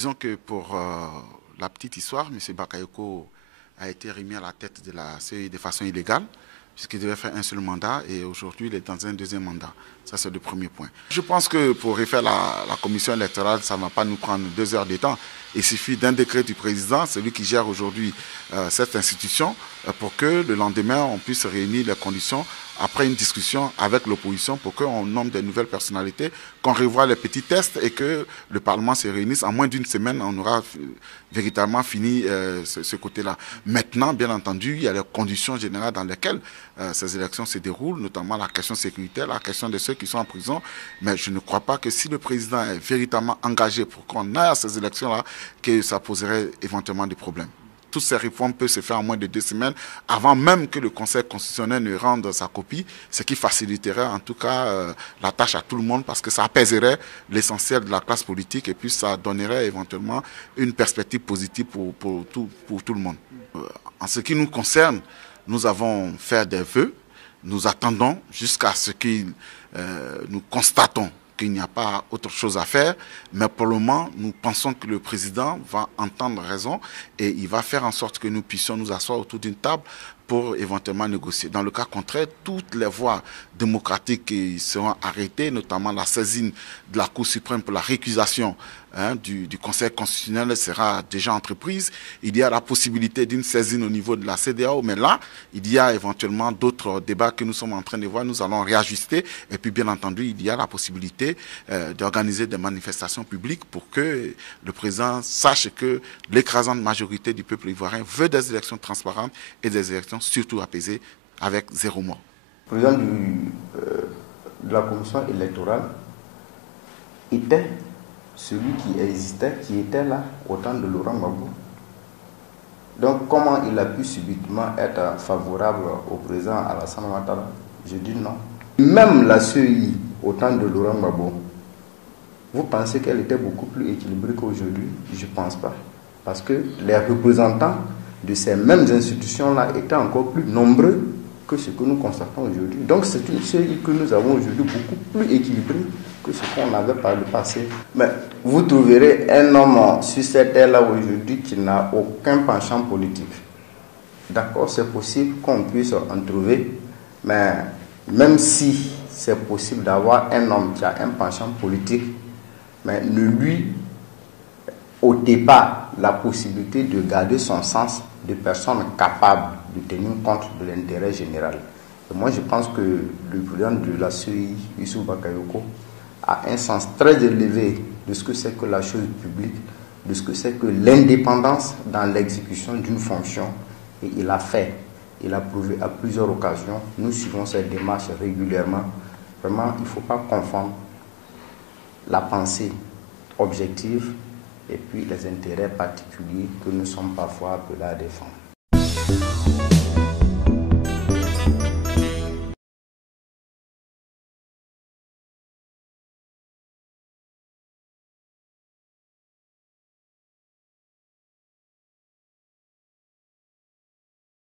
Disons que pour la petite histoire, M. Bakayoko a été remis à la tête de la CEI de façon illégale, puisqu'il devait faire un seul mandat et aujourd'hui il est dans un deuxième mandat. Ça, c'est le premier point. Je pense que pour refaire la commission électorale, ça ne va pas nous prendre 2 heures de temps. Il suffit d'un décret du président, celui qui gère aujourd'hui cette institution, pour que le lendemain, on puisse réunir les conditions après une discussion avec l'opposition pour qu'on nomme des nouvelles personnalités, qu'on revoie les petits tests et que le Parlement se réunisse. En moins d'une semaine, on aura véritablement fini ce côté-là. Maintenant, bien entendu, il y a les conditions générales dans lesquelles ces élections se déroulent, notamment la question sécuritaire, la question de ceux qui sont en prison. Mais je ne crois pas que si le président est véritablement engagé pour qu'on aille à ces élections-là, que ça poserait éventuellement des problèmes. Toutes ces réformes peuvent se faire en moins de 2 semaines, avant même que le Conseil constitutionnel ne rende sa copie, ce qui faciliterait en tout cas la tâche à tout le monde, parce que ça apaiserait l'essentiel de la classe politique et puis ça donnerait éventuellement une perspective positive pour tout le monde. En ce qui nous concerne, nous avons fait des vœux, nous attendons jusqu'à ce que nous constatons qu'il n'y a pas autre chose à faire, mais pour le moment, nous pensons que le président va entendre raison et il va faire en sorte que nous puissions nous asseoir autour d'une table pour éventuellement négocier. Dans le cas contraire, toutes les voies démocratiques qui seront arrêtées, notamment la saisine de la Cour suprême pour la récusation du Conseil constitutionnel sera déjà entreprise. Il y a la possibilité d'une saisine au niveau de la CEDEAO, mais là, il y a éventuellement d'autres débats que nous sommes en train de voir. Nous allons réajuster et puis bien entendu, il y a la possibilité d'organiser des manifestations publiques pour que le président sache que l'écrasante majorité du peuple ivoirien veut des élections transparentes et des élections surtout apaisées avec 0 mort. Le président de la commission électorale était celui qui existait, qui était là au temps de Laurent Gbagbo. Donc comment il a pu subitement être favorable au président Alassane Ouattara? Je dis non. Même la CEI au temps de Laurent Gbagbo, vous pensez qu'elle était beaucoup plus équilibrée qu'aujourd'hui? Je ne pense pas. Parce que les représentants de ces mêmes institutions-là étaient encore plus nombreux que ce que nous constatons aujourd'hui. Donc c'est une CEI que nous avons aujourd'hui beaucoup plus équilibrée que ce qu'on avait par le passé. Mais vous trouverez un homme sur cette terre-là aujourd'hui qui n'a aucun penchant politique. D'accord, c'est possible qu'on puisse en trouver, mais même si c'est possible d'avoir un homme qui a un penchant politique, mais ne lui ôtez pas la possibilité de garder son sens de personne capable de tenir compte de l'intérêt général. Et moi, je pense que le président de la CEI, Youssouf Bakayoko, a un sens très élevé de ce que c'est que la chose publique, de ce que c'est que l'indépendance dans l'exécution d'une fonction. Et il a fait, il a prouvé à plusieurs occasions. Nous suivons cette démarche régulièrement. Vraiment, il ne faut pas confondre la pensée objective et puis les intérêts particuliers que nous sommes parfois appelés à défendre.